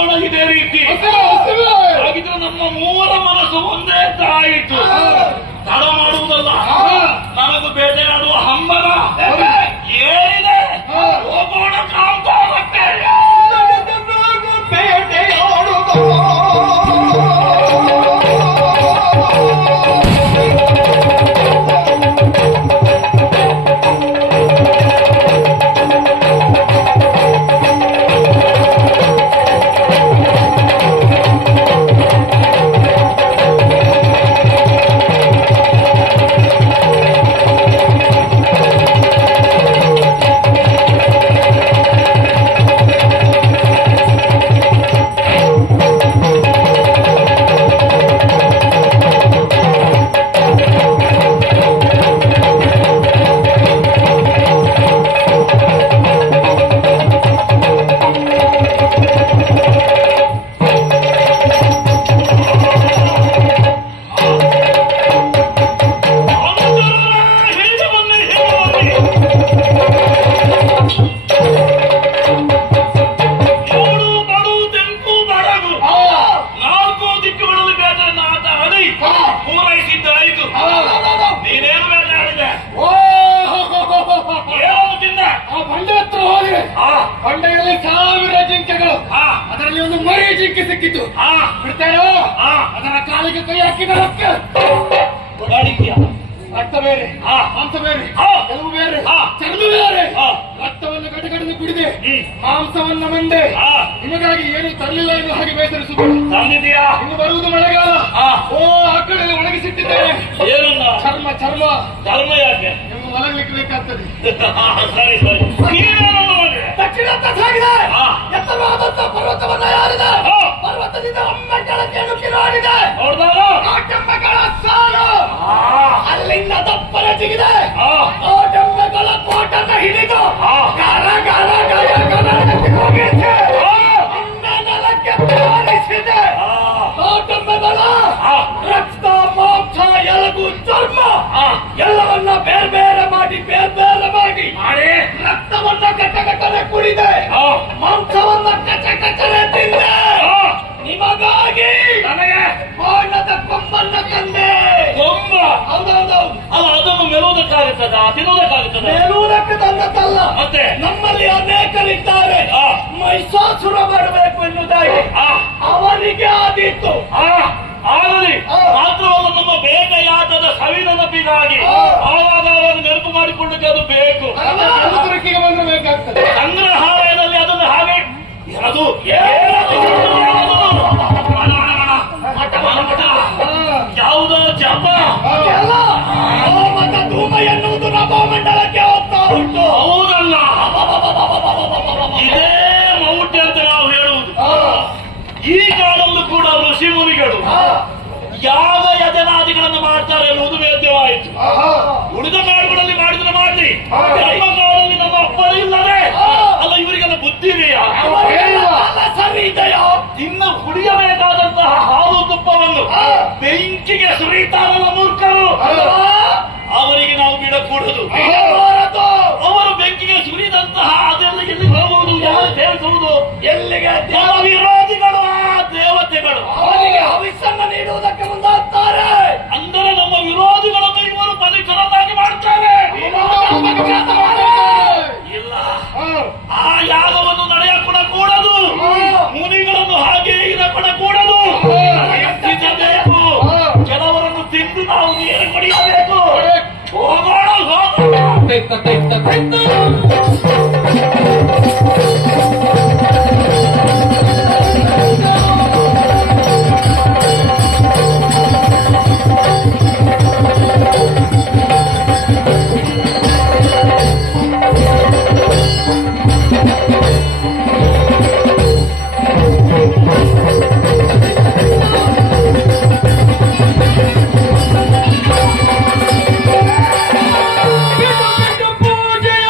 ಹೋಗೋಣ ಇದೇ ರೀತಿ. ಹಾಗಿದ್ರೆ ನಮ್ಮ ಮೂವರ ಮನಸ್ಸು ಒಂದೇ ಆಯಿತು. ತಡ ಮಾಡುವುದಲ್ಲ, ನನಗೂ ಬೇಟೆಯಾಡುವ ಹಂಬಲ ಏನಿದೆ. ಹೋಗೋಣ ಕಾಂತಾರಕ್ಕೆ. ಬಂಡೆಗಳಲ್ಲಿ 1000 ಜಿಂಕೆಗಳು, ಅದರಲ್ಲಿ ಒಂದು ಮರಿ ಜಿಂಕೆ ಸಿಕ್ಕಿತು. ಬಿಡ್ತೇನೋ? ಅದರ ಕಾಲಿಗೆ ಕೈ ಹಾಕಿದ ರಕ್ತ ಬೇರೆ, ಮಾಂಸ ಬೇರೆ, ಕೆಲವು ಬೇರೆ, ಚರ್ಮ ಬೇರೆ. ರಕ್ತವನ್ನು ಗಟಗಡನ್ನು ಕುಡಿದೆ, ಮಾಂಸವನ್ನ ಮಂದೆ. ನಿಮಗಾಗಿ ಏನು ತರಲಿಲ್ಲ ಎಂದು ಹಾಗೆ ಬೇಸರಿಸುವುದು. ಇನ್ನು ಬರುವುದು ಮಳೆಗಾಲ. ಓ, ಆ ಕಡೆ ಒಣಗಿಸಿಟ್ಟಿದ್ದೇನೆ ಚರ್ಮ. ಚರ್ಮ ಚರ್ಮ ಯಾಕೆ ನಿಮ್ಮ ಮಲಗಲಿಕ್ಕೆ ಬೇಕಾಗ್ತದೆ. ಸರಿ ಸರಿ. ದಕ್ಷಿಣತ್ತ ಸಾಗಿದೆ, ಎತ್ತರವಾದಂತ ಪರ್ವತವನ್ನ ಯಾರಿದೆ. ಪರ್ವತದಿಂದ ಒಮ್ಮೆ ಕೆಳಕ್ಕೆ ನುಗ್ಗಿ ನೋಡಿದೆ, ಆಟಂಬಗಳ ಸಾಲು ಅಲ್ಲಿಂದ ದಪ್ಪನ ಜಿಗಿದೆ. ಆಟಂಬಗಳ ಕೋಟನ್ನ ಹಿಡಿದು ಗರ ಗರ ಗರ ಗರಕ್ಕೆ ಹೋಗಿದ್ದೆ. ಒಮ್ಮೆ ನೆಲಕ್ಕೆ ಬಾರಿಸಿದೆ. ಆಟಂಬಗಳ ರಕ್ತ, ಮಾಂಸ, ಎಲುಬು, ಚರ್ಮ ಎಲ್ಲವನ್ನ ಬೇರೆ ಬೇರೆ ಮಾಡಿ ರಕ್ತವನ್ನ ಕಟ್ಟಕಟ್ಟನೆ ಕುಡಿದೆ, ಮಾಂಸವನ್ನ ಕಚ್ಚಕಟ್ಟನೆ ತಿಂದೆ. ನಿಮಗಾಗಿ ಕೋಣದ ಕೊಂಬನ್ನ ತಂದೆ. ಕೊಂಬ? ಹೌದೌದು. ಅಲ್ಲ, ಅದನ್ನು ಮೆಲುವುದಕ್ಕಾಗುತ್ತದ, ತಿನ್ನುವುದಕ್ಕಾಗುತ್ತದೆ? ಮೆಲುವುದಕ್ಕೆ ತಂದದ್ದಲ್ಲ, ಮತ್ತೆ ನಮ್ಮಲ್ಲಿ ಅನೇಕರಿದ್ದಾರೆ ಮೈಸಾಸುರ ಮಾಡಬೇಕು ಎನ್ನುವುದಾಗಿ ಅವರಿಗೆ ಆದೀತು. ಆಗಲಿ. ಮಾತ್ರವಲ್ಲ, ನಮ್ಮ ಬೇಟೆಯಾಟದ ಸವಿನ ನಪಿಗಾಗಿ ಆವಾಗ ಅವರನ್ನು ನೆನಪು ಮಾಡಿಕೊಳ್ಳಕ್ಕೆ ಅದು ಬೇಕು. ಬಂದ್ರೆ ಬೇಕಾಗ್ತದೆ. ಸಂಗ್ರಹಾಲಯದಲ್ಲಿ ಅದನ್ನು ಹಾಗೆ ಅದು ಯಾವುದೋ ಜಪ ಧೂಮ ಎನ್ನುವುದು ನಭೋಮಂಡಲಕ್ಕೆ ಹೋಗ್ತಾ ಉಂಟು. ಹೌದಲ್ಲ, ಇದೇ ಮೌಢ್ಯ ಅಂತ ನಾವು ಹೇಳುವುದು. ಈ ಕಾಲಲ್ಲೂ ಕೂಡ ಋಷಿ ಮುನಿಗಳು ಯಾವ ಯಜನಾದಿಗಳನ್ನು ಮಾಡ್ತಾರೆ ಎನ್ನುವುದು ವೇದ್ಯವಾಯಿತು. ಉಳಿದ ಕಾಡುಗಳಲ್ಲಿ ಮಾಡಿದ್ರೆ ಮಾಡಲಿ, ನಮ್ಮ ಕಾಲದಲ್ಲಿ ನಮ್ಮ ಅಪ್ಪನೇ ಇಲ್ಲದೆ ಅಲ್ಲ, ಇವರಿಗೆಲ್ಲ ಬುದ್ಧಿ ಇದೆಯಾ? ಸರಿ ಇದೆಯಾ? ಇನ್ನು ಕುಡಿಯಬೇಕಾದಂತಹ ಹಾಲು ತುಪ್ಪವನ್ನು ಬೆಂಕಿಗೆ ಸುರಿತಾರಲ್ಲ ಮೂರ್ಖರು, ಅವರಿಗೆ ನಾವು ಬಿಡಕೂಡದು. ಅವರು ಬೆಂಕಿಗೆ ಸುರಿದಂತಹ ಅದೆಲ್ಲ ಎಲ್ಲಿ ಹೋಗುವುದು, ಯಾರು ಸೇವಿಸುವುದು, ಎಲ್ಲಿಗೆ? ವಿರೋಧಿಗಳು, ಆ ದೇವತೆಗಳು ಅವರಿಗೆ ಹವಿಸ್ಸನ್ನು ನೀಡುವುದಕ್ಕೆ ಮುಂದಾಗ್ತಾರೆ. ಅಂದರೆ ನಮ್ಮ ವಿರೋಧಿಗಳನ್ನು ಇವರು ಪರಿಸರನ್ನಾಗಿ ಮಾಡ್ತಾರೆ. ಇಲ್ಲ, ಆ ಯಾಗವನ್ನು ನಡೆಯಕೊಡಕೂಡದು, ಮುನಿಗಳನ್ನು ಹಾಗೆ ಇರಕೊಡಕೂಡದು. ಎತ್ತಿಸಬೇಕು, ಕೆಲವರನ್ನು ತಿಂದು ನಾವು ನೀರು ಕುಡಿಯಬೇಕು. ಹೋಗೋಣ ಹೋಗೋಣ. ಪೂಜೆಯ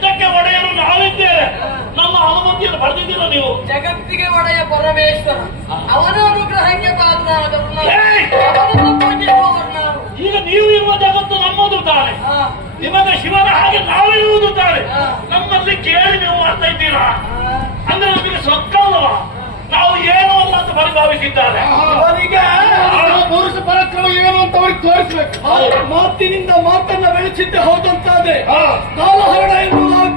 ಬೆಟ್ಟಕ್ಕೆ ಒಡೆಯಲು ನಾವಿದ್ದೇವೆ. ನಮ್ಮ ಅನುಮತಿಯನ್ನು ಪಡೆದಿದ್ದೀರ ನೀವು? ಜಗತ್ತಿಗೆ ಒಡೆಯ ಪರಮೇಶ್ವರ ಅವನ ಅನುಗ್ರಹಕ್ಕೆ ಪಾತ್ರರಾದವರು ನಾವು. ಏಯ್! ಅವನನ್ನು ಪೂಜಿಸುವವರು ನಾವು. ಈಗ ನೀವು ಇರುವ ಜಗತ್ತು ನಮ್ಮದು ತಾನೆ, ಹಾ, ನಿಮಗೆ ಶಿವನ ಹಾಗೆ ನಾವಿರುವುದು ತಾನೆ. ಹಾ. ನಮ್ಮಲ್ಲಿ ಕೇಳಿ ನೀವು ಮಾಡ್ತಾ ಇದ್ದೀರಾ? ಹಾ. ಅಂದ್ರೆ ನಮಗೆ ಸ್ವಕ್ಕಲ್ವ, ನಾವು ಏನು ಅಲ್ಲ ಅಂತ ಪರಿಭಾವಿಸಿದ್ದಾರೆ. ಅವರಿಗೆ ಪುರುಷ ಪರಾಕ್ರಮ ಏನು ಅಂತ ಅವ್ರಿಗೆ ತೋರಿಸ್ಬೇಕು. ಮಾತಿನಿಂದ ಮಾತನ್ನ ಬೆಳೆಸಿದ್ದೆ ಹೋದಂತಾದ್ರೆ ಕಾಲಹರಣ ಎಂದು ನಾವು